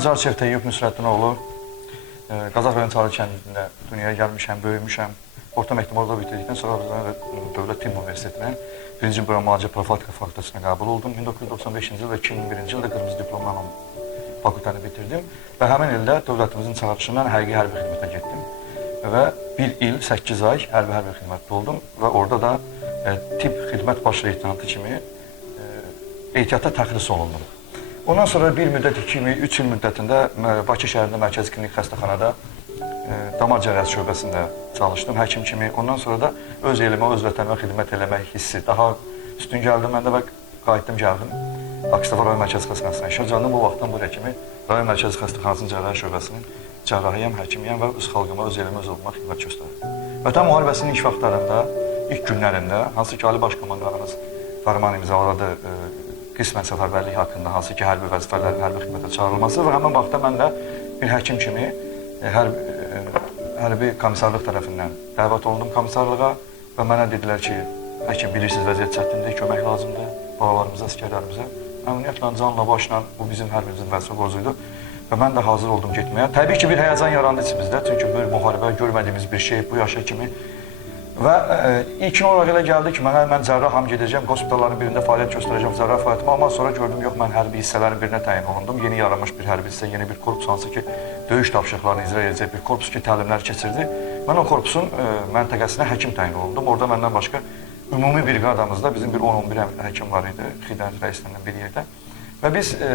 Mən Carçev Teyyub Nüsrəddinoğlu, Qazax rayon Çarı kəndində dünyaya gəlmişəm, böyümüşəm. Orta məktəbi orada bitirdikdən sonra Dövlət Tibb Universitetinə birinci bölüm müalicə profilaktika fakültəsinə qəbul oldum. 1995-ci il və 2001-ci ildə qırmızı diplomla fakültəni bitirdim və həmin ildə dövlətimizin çağırışından həqiqi hərbi xidmətə getdim. Və bir il 8 ay hərbi hərbi xidmətdə oldum və orada da e, tibb xidmət baş leytenantı kimi e, ehtiyata təxris olundum. Ondan sonra bir müddət 2-3 il müddətində mə- Bakı şəhərində mərkəzi klinik xəstəxanada e, damar cərrahiyyə şöbəsində çalışdım həkim kimi. Ondan sonra da öz elimə, öz vətənimə xidmət eləmək hissi daha üstün gəldi məndə və qayıtdım gəldim. Akstafa rayon mərkəzi xəstəxanasına işə canım bu vaxtdan bu kimi rayon mərkəzi xəstəxanasının cərrahiyyə şöbəsinin cərrahiyəm, həkimiyəm və öz xalqıma, öz elimə, öz olma xidmət göstərirəm. Vətən müharibəsinin ilk vaxtlarında, ilk günlərində, hansı ki Ali Baş Komandanımız fərman imzaladı e, qismən səfərbərlik haqqında, hansı ki hərbi vəzifələrin hərbi xidmətə çağırılması və həmin vaxtda mən də bir həkim kimi e, hərbi, e, hərbi komissarlıq tərəfindən dəvət olundum komissarlığa və mənə dedilər ki, həkim bilirsiniz vəziyyət çətindir, kömək lazımdır balalarımıza, əsgərlərimizə. Məmnuniyyətlə, canla, başla bu bizim hər birimizin vəzifə borcuydu və mən də hazır oldum getməyə. Təbii ki, bir həyəcan yarandı içimizdə, çünki bir müharibə, görmədiyimiz bir şey bu yaşa kimi Və e, ilkin olaraq elə gəldi ki, mənə mən cərraham gedəcəm, hospitalların birində fəaliyyət göstərəcəm cərrah fəaliyyətimi, amma sonra gördüm yox, mən hərbi hissələrin birinə təyin olundum. Yeni yaranmış bir hərbi hissə, yeni bir korpus hansı ki, döyüş tapşırıqlarını icra edəcək bir korpus ki, təlimlər keçirdi. Mən o korpusun e, məntəqəsinə həkim təyin olundum. Orada məndən başqa ümumi briqadamızda bizim bir 10-11 hə- həkim var idi, xidmət rəislərindən bir yerdə. Və biz e,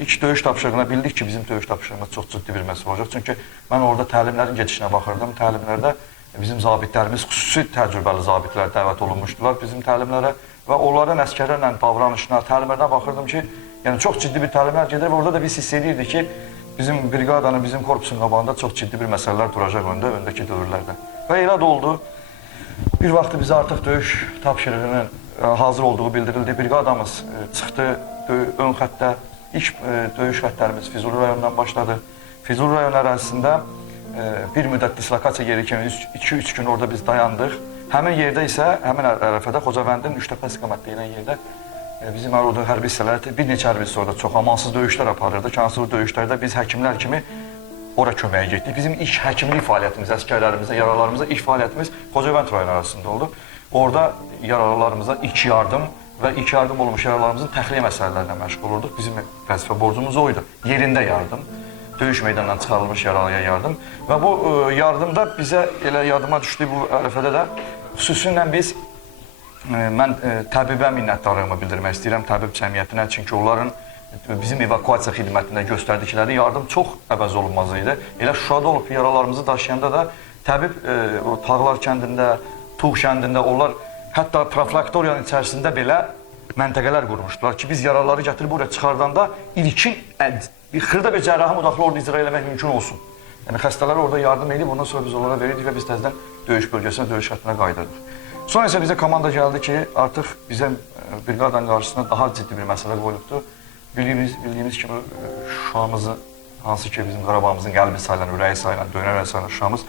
ilk döyüş tapşırığına bildik ki, bizim döyüş tapşırığımız çox ciddi bir məsələ olacaq. Çünki mən orada təlimlərin gedişinə baxırdım. Təlimlərdə bizim zabitlərimiz, xüsusi təcrübəli zabitlər dəvət olunmuşdular bizim təlimlərə və onların əskərlərlə davranışına, təlimlərdən baxırdım ki, yəni çox ciddi bir təlimlər gedir və orada da biz hiss edirdik ki, bizim briqadanın, bizim korpusun qabağında çox ciddi bir məsələlər duracaq öndə, öndəki dövrlərdə. Və elə də oldu. Bir vaxtı bizə artıq döyüş tapşırığının e, hazır olduğu bildirildi. Briqadamız e, çıxdı ön xəttə. İlk e, döyüş xəttlərimiz Füzuli rayonundan başladı. Füzuli rayon ərazisində bir müddət dislokasiya yeri kimi 2-3 gün orada biz dayandıq. Həmin yerdə isə, həmin ər- ərəfədə Xocavəndin Üçtəpə istiqamətdə deyilən yerdə e, bizim orada hərbi hissələr, bir neçə hərbi hissə orada çox amansız döyüşlər aparırdı. o döyüşlərdə biz həkimlər kimi ora köməyə getdik. Bizim ilk həkimlik fəaliyyətimiz, əsgərlərimizə, yaralarımıza ilk fəaliyyətimiz Xocavənd rayonu arasında oldu. Orada yaralarımıza ilk yardım və ilk yardım olmuş yaralarımızın təxliyə məsələlərinə məşğul olurduq. Bizim vəzifə borcumuz o idi. Yerində yardım, döyüş meydanından çıxarılmış yaralıya yardım və bu e, yardımda bizə elə yardıma düşdü bu ərəfədə də xüsusilə biz e, mən e, təbibə minnətdarlığımı bildirmək istəyirəm təbib cəmiyyətinə çünki onların e, bizim evakuasiya xidmətində göstərdikləri yardım çox əvəz olunmaz idi. Elə Şuşada olub yaralarımızı daşıyanda da təbib e, o Tağlar kəndində, Tuğ kəndində onlar hətta profilaktoriyanın içərisində belə məntəqələr qurmuşdular ki, biz yaraları gətirib buraya çıxardanda ilkin bir xırda bir cərrahi müdaxilə orada icra eləmək mümkün olsun. Yəni xəstələrə orada yardım edib ondan sonra biz onlara verirdik və biz təzədən döyüş bölgəsinə, döyüş xəttinə qayıdırdıq. Sonra isə bizə komanda gəldi ki, artıq bizə e, briqadanın qarşısına daha ciddi bir məsələ qoyulubdu. Bildiyimiz, bildiyimiz kimi e, Şuşamızı, hansı ki bizim Qarabağımızın qəlbi sayılan, ürəyi sayılan, dönər sayılan Şuşamız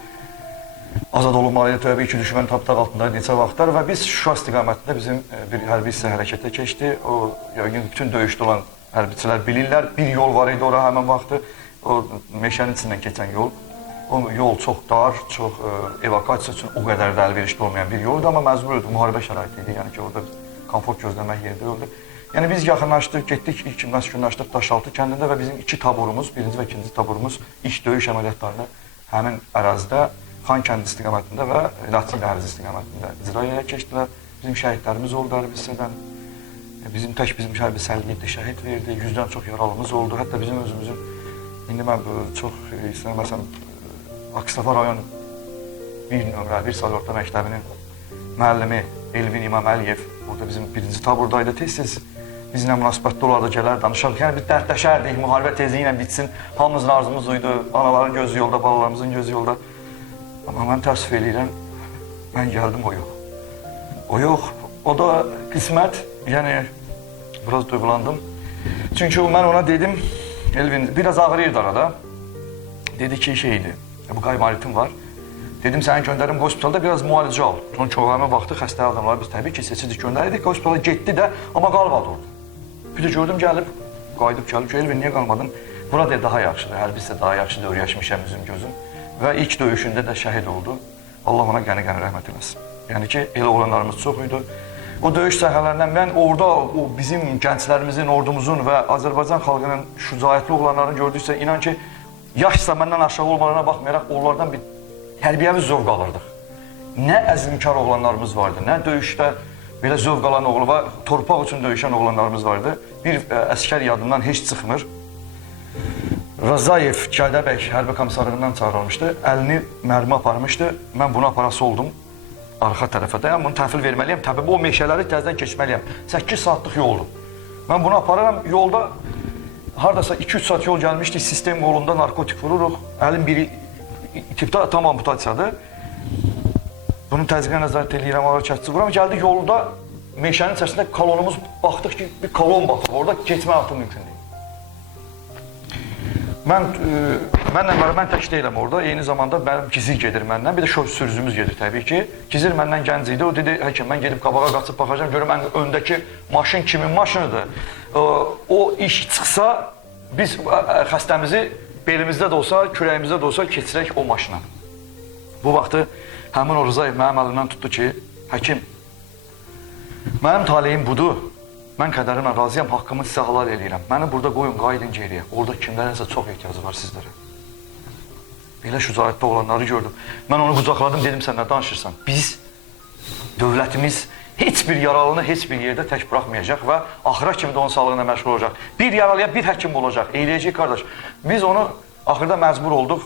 azad olunmalıydı. Təbii ki, düşmən tapdaq altında neçə vaxtlar və biz Şuşa istiqamətində bizim e, bir hərbi hissə hərəkətə keçdi. O yəqin bütün döyüşdə olan hərbiçilər bilirlər. Bir yol var idi ora həmin vaxtı. O meşənin içindən keçən yol. O yol çox dar, çox e, evakuasiya üçün o qədər də əlverişli olmayan bir yol idi, amma məcbur idi. Müharibə şəraiti idi. Yəni ki, orada komfort gözləmək yerdə oldu. Yəni biz yaxınlaşdıq, getdik, ilk məskunlaşdıq Daşaltı kəndində və bizim iki taborumuz, birinci və ikinci taborumuz ilk döyüş əməliyyatlarını həmin ərazidə Xan kəndi istiqamətində və Laçın dəhlizi istiqamətində icraya keçdilər. Bizim şəhidlərimiz oldu. E, Bizim tək bizim hərbi səlqiyyətdə şəhid verdi. Yüzdən çox yaralımız oldu. Hətta bizim özümüzün indi mən bu çox istəməsəm Aksafa rayon bir nömrə, bir sal orta məktəbinin müəllimi Elvin İmam Əliyev burada bizim birinci taburdaydı tez-tez bizimlə münasibətli olardı, gələr danışardıq. Yəni biz dərdləşərdik, müharibə tezliyi ilə bitsin. Hamımızın arzumuz oydu. Anaların gözü yolda, balalarımızın gözü yolda. Amma mən təəssüf eləyirəm, mən gəldim o yox. O yox, o da qismət. Yəni biraz duyğulandım. Çünki mən ona dedim, Elvin biraz ağrıyırdı arada. Dedi ki şeydi, bu qaymaritim var. Dedim səni göndərim hospitalda biraz müalicə al. Son çoxlarına vaxtı xəstə adamlar biz təbii ki seçici göndərirdik. Hospitala getdi də, amma qalmadı orada. Bir də gördüm gəlib, qayıdıb gəlib ki, Elvin niyə qalmadın? Bura da daha yaxşıdır, hərbi isə daha yaxşıdır, öyrəşmişəm üzüm gözüm. Və ilk döyüşündə də şəhid oldu. Allah ona qəni-qəni rəhmət eləsin. Yəni ki, elə olanlarımız çox idi. O döyüş səhnələrindən mən orada o bizim gənclərimizin, ordumuzun və Azərbaycan xalqının şücaətli olanlarını gördüksə, inan ki, yaşsa məndən aşağı olmalarına baxmayaraq onlardan bir tərbiyəvi zövq alırdıq. Nə əzmkar oğlanlarımız vardı, nə döyüşdə belə zövq alan oğlu və torpaq üçün döyüşən oğlanlarımız vardı. Bir ə, əskər yadımdan heç çıxmır. Razayev Kədəbəy hərbi komissarlığından çağırılmışdı. Əlini mərmi aparmışdı. Mən bunu aparası oldum. Arxa tərəfə. Yəni bunu təhvil verməliyəm. Təbii bu meşələri təzədən keçməliyəm. 8 saatlıq yoldur. Mən bunu apararam. Yolda hardasa 2-3 saat yol gəlmişdik. Sistem yolunda narkotik vururuq. Əlim biri tipdə tam amputasiyadır. Bunu təzyiqə nəzarət eləyirəm, ara kəsici vuram. Gəldik yolda meşənin içərisində kolonumuz baxdıq ki, bir kolon batıb. Orada keçmə artıq mümkün deyil. Mən e, mənlə bərabər mən tək deyiləm orada. Eyni zamanda mənim gizir gedir məndən. Bir də şof sürücümüz gedir təbii ki. Gizir məndən gənc idi. O dedi, həkim mən gedib qabağa qaçıb baxacağam, görüm ən öndəki maşın kimin maşınıdır. O iş çıxsa biz xəstəmizi belimizdə də olsa, kürəyimizdə də olsa keçirək o maşına. Bu vaxtı həmin o Rızayev mənim əlimdən tutdu ki, həkim, mənim taleyim budur. Mən qədərinə razıyam, haqqımı sizə halal eləyirəm. Məni burada qoyun, qayıdın geriyə. Orada kimlərinsə çox ehtiyacı var sizlərə. Belə şücaətli olanları gördüm. Mən onu qucaqladım, dedim sən nə danışırsan? Biz, dövlətimiz heç bir yaralını heç bir yerdə tək buraxmayacaq və kimi də onun sağlığına məşğul olacaq. Bir yaralıya bir həkim olacaq, eləyəcək qardaş. Biz onu axırda məcbur olduq,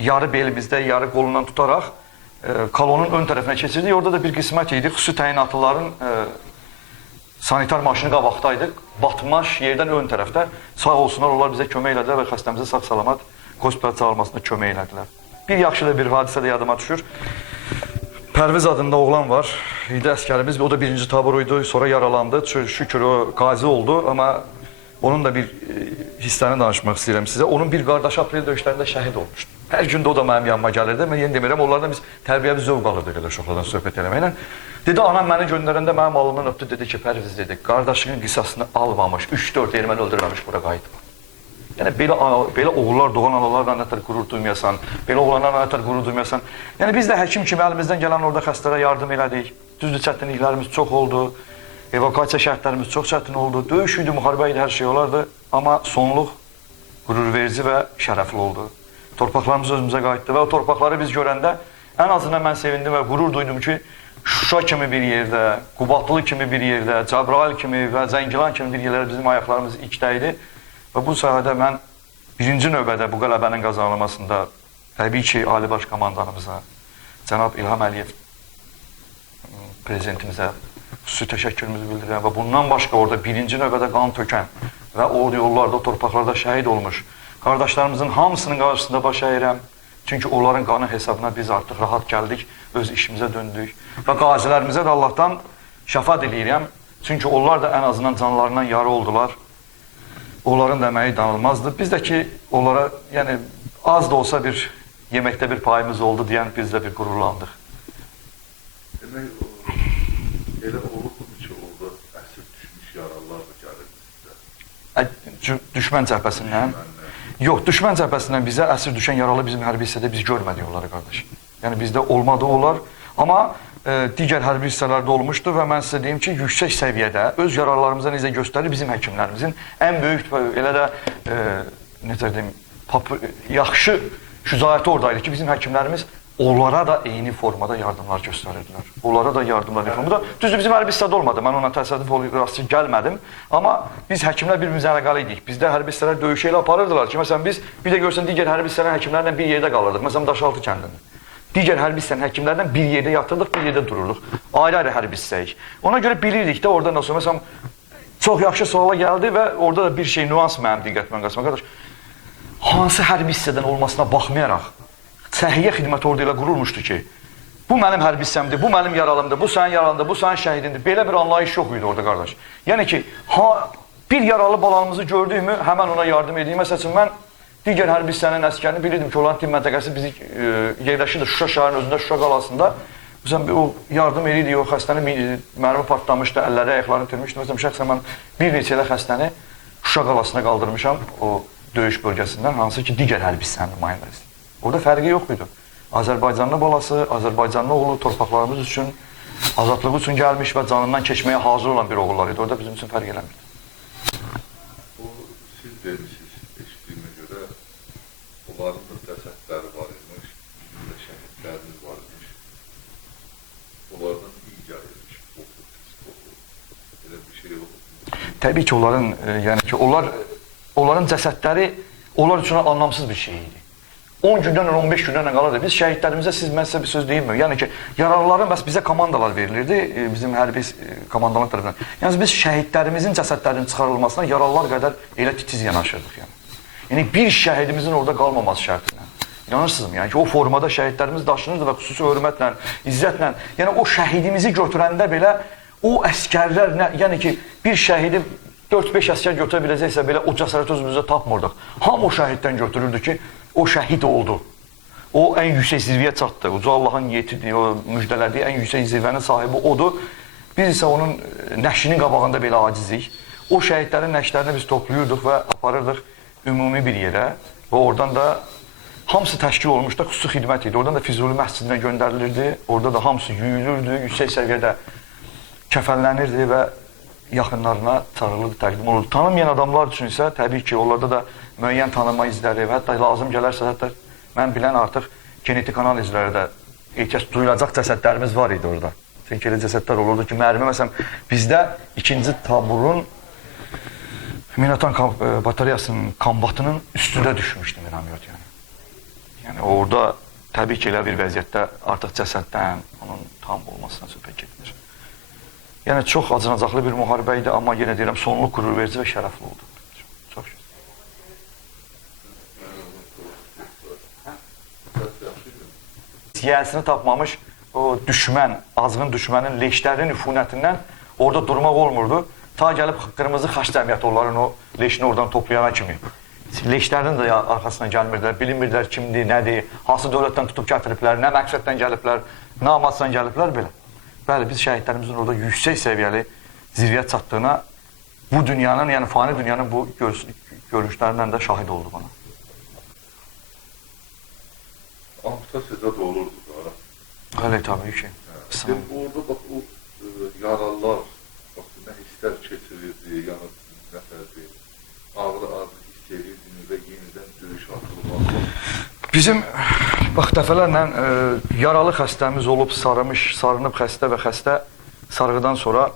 yarı belimizdə, yarı qolundan tutaraq e, kolonun ön tərəfinə keçirdik. Orada da bir qismət idi, xüsusi təyinatlıların e, sanitar maşını qabaqdaydıq. Batmaş yerdən ön tərəfdə. Sağ olsunlar, onlar bizə kömək elədilər və xəstəmizi sağ-salamat hospitala çağırmasında kömək elədilər. Bir yaxşı da bir hadisə də yadıma düşür. Pərviz adında oğlan var. İdi əskərimiz. O da birinci tabur idi. Sonra yaralandı. Şü- Şükür o qazi oldu. Amma onun da bir e, hissəni danışmaq istəyirəm sizə. Onun bir qardaşı aprel döyüşlərində şəhid olmuşdu. Hər gün də o da mənim yanıma gəlirdi. Mən yenə demirəm, onlardan biz tərbiyəvi zövq alırdıq elə uşaqlardan söhbət eləməklə. Dedi, anam məni göndərəndə mənim alnımdan öpdü, dedi ki, Pərviz dedi, qardaşının qisasını almamış, 3-4 erməni öldürməmiş bura qayıtma. Yəni belə belə oğullar doğan analarla nətər qürur duymayasan, belə oğlanlarla nətər qürur duymayasan. Yəni biz də həkim kimi əlimizdən gələn orada xəstələrə yardım elədik. Düzdür, çətinliklərimiz çox oldu. Evakuasiya şərtlərimiz çox çətin oldu. Döyüş idi, müharibə idi, hər şey olardı. Amma sonluq qürurverici və şərəfli oldu. Torpaqlarımız özümüzə qayıtdı və o torpaqları biz görəndə ən azından mən sevindim və qürur duydum ki, Şuşa kimi bir yerdə, Qubadlı kimi bir yerdə, Cəbrayıl kimi və Zəngilan kimi bir yerlərdə bizim ayaqlarımız ilkdə idi. Və bu sahədə mən birinci növbədə bu qələbənin qazanılmasında təbii ki, Ali Baş Komandanımıza, cənab İlham Əliyev prezidentimizə xüsusi təşəkkürümüzü bildirirəm və bundan başqa orada birinci növbədə qan tökən və o yollarda, o torpaqlarda şəhid olmuş qardaşlarımızın hamısının qarşısında baş əyirəm. Çünki onların qanı hesabına biz artıq rahat gəldik, öz işimizə döndük və qazilərimizə də Allahdan şəfa diləyirəm. Çünki onlar da ən azından canlarından yarı oldular. Onların da əməyi danılmazdı. Biz də ki, onlara yəni az da olsa bir yeməkdə bir payımız oldu deyən biz də bir qürurlandıq. Demək o, elə olubmu ki, orada əsir düşmüş sizə? Ə, cü- Düşmən cəbhəsindən. Məndən. Yox, düşmən cəbhəsindən bizə əsir düşən yaralı bizim hərbi hissədə biz görmədik onları qardaş. Yəni bizdə olmadı onlar, amma e, digər hərbi hissələrdə olmuşdu və mən sizə deyim ki, yüksək səviyyədə öz yaralılarımıza necə göstərir bizim həkimlərimizin ən böyük elə də e, necə deyim, pap yaxşı şücaəti oradaydı ki, bizim həkimlərimiz onlara da eyni formada yardımlar göstərirdilər. Onlara da yardımlar eyni formada. Düzdür, bizim hərbi hissədə olmadı. Mən ona təsadüf olaraq rastı gəlmədim. Amma biz həkimlər bir-birimizə əlaqəli idik. Bizdə hərbi hissələr döyüş elə aparırdılar ki, məsələn biz bir də görsən digər hərbi hissələrin həkimlərlə bir yerdə qalırdıq. Məsələn Daşaltı kəndində. Digər hərbi həkimlərdən bir yerdə yatırdıq, bir yerdə dururduq. Ayrı-ayrı hərbi hissəyik. Ona görə bilirdik də orada nasıl məsələn çox yaxşı suala gəldi və orada da bir şey nüans mənim diqqətimə qaçma qardaş. Hansı hərbi hissədən olmasına baxmayaraq səhiyyə xidməti orada elə qurulmuşdu ki, bu mənim hərbi hissəmdir, bu mənim yaralımdır, bu sənin yaralındır, bu sənin şəhidindir. Belə bir anlayış yox idi orada qardaş. Yəni ki, ha bir yaralı balamızı gördükmü həmən ona yardım edeyim. Məsəl üçün mən digər hərbi hissənin əskərini bilirdim ki, onların tim məntəqəsi bizi e, yerləşirdi Şuşa şəhərinin özündə, Şuşa qalasında. Məsələn, o yardım edirdi, o xəstəni mi- mərmi partlamışdı, əlləri, ayaqlarını itirmişdi. Məsələn, şəxsən mən bir neçə elə xəstəni Şuşa qalasına qaldırmışam o döyüş bölgəsindən, hansı ki, digər hərbi hissənin nümayəndəsi. Orada fərqi yox idi. Azərbaycanlı balası, Azərbaycanlı oğlu torpaqlarımız üçün, azadlığı üçün gəlmiş və canından keçməyə hazır olan bir oğullar idi. Orada bizim üçün fərq eləmir. O siz demişsiniz eşitdiyimə görə onların da cəsədləri var imiş, bizim də şəhidlərimiz var imiş. Onlardan iyi gəlirmiş, qoxu, pis qoxu. Elə bir şey olub. Təbii ki, onların, e, ki, onlar onların cəsədləri onlar üçün anlamsız bir şey idi. 10 gündən 15 gündən qalırdı. Biz şəhidlərimizə siz mən bir söz deyilmir. Yəni ki, yaralılara bəs bizə komandalar verilirdi, e, bizim hərbi e, komandanlıq tərəfindən. Yəni biz şəhidlərimizin cəsədlərinin çıxarılmasına yaralılar qədər elə titiz yanaşırdıq yəni. Yəni bir şəhidimizin orada qalmaması şərti ilə. İnanırsınızmı? Yəni ki, o formada şəhidlərimiz daşınırdı və xüsusi hörmətlə, izzətlə, yəni o şəhidimizi götürəndə belə o əskərlər, nə, yəni ki, bir şəhidi 4-5 əskər götürə belə o cəsarəti özümüzdə tapmırdıq. Hamı o şəhiddən götürürdü ki, o şəhid oldu. O ən yüksək zirvəyə çatdı. Uca Allahın yetirdiyi, o müjdələdiyi ən yüksək zirvənin sahibi odur. Biz isə onun e, nəşinin qabağında belə acizik. O şəhidlərin nəşlərini biz toplayırdıq və aparırdıq ümumi bir yerə və oradan da hamısı təşkil olmuş da xüsusi xidmət idi. Oradan da Füzuli məscidinə göndərilirdi. Orada da hamısı yüyülürdü, yüksək səviyyədə kəfənlənirdi və yaxınlarına çağırılırdı, təqdim olurdu. Tanımayan adamlar üçün isə təbii ki, onlarda da müəyyən tanınma izləri, və hətta lazım gələrsə, hətta mən bilən artıq genetik analizləri də ehtiyac duyulacaq cəsədlərimiz var idi orada. Çünki elə cəsədlər olurdu ki, mərmi məsələn bizdə ikinci taburun Minaton kam- e, batareyasının kombatının üstündə düşmüşdü minamyot yəni. Yəni orada təbii ki, elə bir vəziyyətdə artıq cəsəddən onun tam olmasına söhbət getmir. Yəni çox acınacaqlı bir müharibə idi, amma yenə deyirəm sonluq qürurverici və şərəfli oldu. Çox idi. Siyasını tapmamış o düşmən, azğın düşmənin leşlərinin üfunətindən orada durmaq olmurdu. Ta gəlib qırmızı xaç cəmiyyəti onların o leşini oradan toplayana kimi. Leşlərinin də arxasından gəlmirdilər, bilinmirdilər kimdir, nədir, hansı dövlətdən tutub gətiriblər, nə məqsəddən gəliblər, nə amaçla gəliblər belə. Bəli, biz şəhidlərimizin orada yüksək səviyyəli zirvəyə çatdığına bu dünyanın, yəni fani dünyanın bu görüş, görüşlərindən də şahid olduq ona. Amputasiyada da olurdu da. Bəli, təbii ki. Hə. Orada bax o e, yaralılar bax nə hisslər keçirirdi, yəni nəfərdi. Ağrı ağrı hiss edirdin və yenidən döyüş atılması. Bizim bax dəfələrlə e, yaralı xəstəmiz olub, sarımış, sarınıb xəstə və xəstə sarğıdan sonra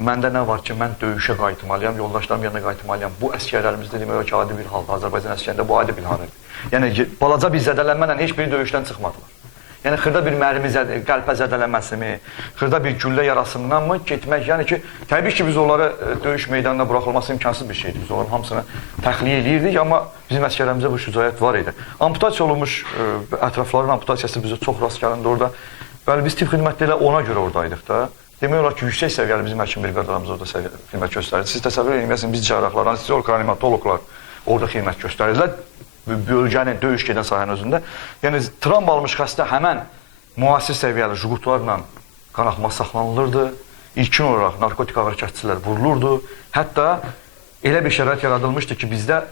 məndə nə var ki, mən döyüşə qayıtmalıyam, yoldaşlarım yanına qayıtmalıyam. Bu əskərlərimizdə demək olar ki, adi bir haldır. Azərbaycan əskərində bu adi bir hal idi. Yəni balaca bir zədələnməklə heç biri döyüşdən çıxmadılar. Yəni xırda bir mərmi zəd qəlbə zədələnməsimi, xırda bir güllə yarasından mı getmək, yəni ki, təbii ki, biz onları e, döyüş meydanına buraxılması imkansız bir şeydir. Biz onların hamısını təxliyə eləyirdik, amma bizim əskərlərimizdə bu şücaət var idi. Amputasiya olunmuş ə, ətrafların amputasiyası bizə çox rast gəlindi orada. Bəli, biz tibb xidmətdə elə ona görə oradaydıq da. Demək olar ki, yüksək səviyyəli bizim həkim briqadalarımız orada səviyyə, xidmət göstərirdi. Siz təsəvvür edin, məsələn, biz cərrahlar, anesteziyolog, reanimatoloqlar orada xidmət göstərirdilər. Bu Bölgənin, döyüş gedən sahənin özündə. Yəni, travma almış xəstə həmən müasir səviyyəli juqutlarla qanaxma saxlanılırdı. İlkin olaraq narkotik ağır kəsçilər vurulurdu. Hətta elə bir şərait yaradılmışdı ki, bizdə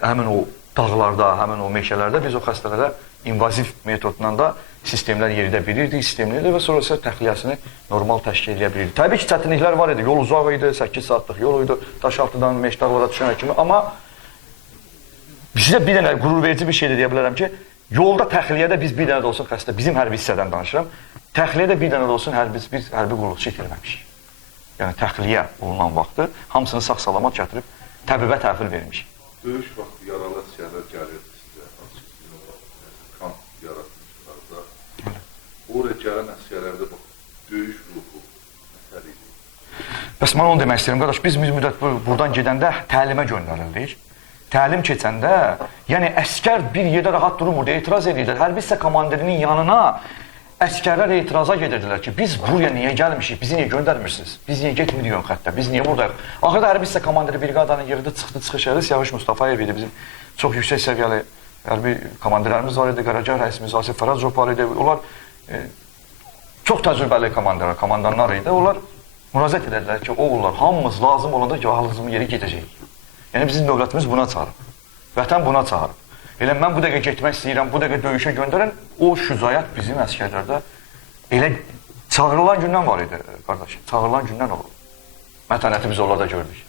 həmin o dağlarda, həmin o meşələrdə biz o xəstələrə invaziv metodla da sistemlər yeridə bilirdik, sistemləri və sonra isə təxliyəsini normal təşkil edə bilirdik. Təbii ki, çətinliklər var idi. Yol uzaq idi, 8 saatlıq yol idi. Daşaltıdan Meşdağlara düşən kimi, amma Sizə bir dənə qürurverici bir şey də deyə bilərəm ki, yolda təxliyədə biz bir dənə də olsun xəstə, bizim hərbi hissədən danışıram. Təxliyədə bir dənə də olsun hərbi biz hərbi qulluqçu itirməmişik. Yəni təxliyə olunan vaxtı hamısını sağ-salamat gətirib təbibə təhvil vermişik. Döyüş vaxtı yaralı əsgərlər gəlirdi sizə. Ki, sizin o kamp yaratmışlar da. oraya gələn əsgərlərdə bax, döyüş ruhu məsələ idi. Bəs mən onu demək istəyirəm, qardaş, biz müddət bu- buradan gedəndə təlimə göndərildik. Təlim keçəndə, yəni əskər bir yerdə rahat durmurdu, etiraz edirdi. Hərbi hissə komandirinin yanına əskərlər etiraza gedirdilər ki, biz buraya niyə gəlmişik, bizi niyə göndərmirsiniz? Biz niyə getmirik ön xəttə, biz niyə buradayıq? Axırda hərbi hissə komandiri briqadanın yerində çıxdı, çıxış elədi, Siyavuş Mustafayev idi bizim çox yüksək səviyyəli hərbi komandirlərimiz var idi, Qaracah rəisimiz Asif Farazov var idi. Onlar e, çox təcrübəli komandirlər, komandanlar idi. Onlar müraciət edədilər ki, oğullar, hamımız lazım olanda ki, yeri gedəcəyik. Yəni bizim dövlətimiz buna çağırıb. Vətən buna çağırıb. Elə mən bu dəqiqə getmək istəyirəm, bu dəqiqə döyüşə göndərən o şücaət bizim əsgərlərdə elə çağırılan gündən var idi, qardaş. Çağırılan gündən olub. Mətənəti biz orada gördük.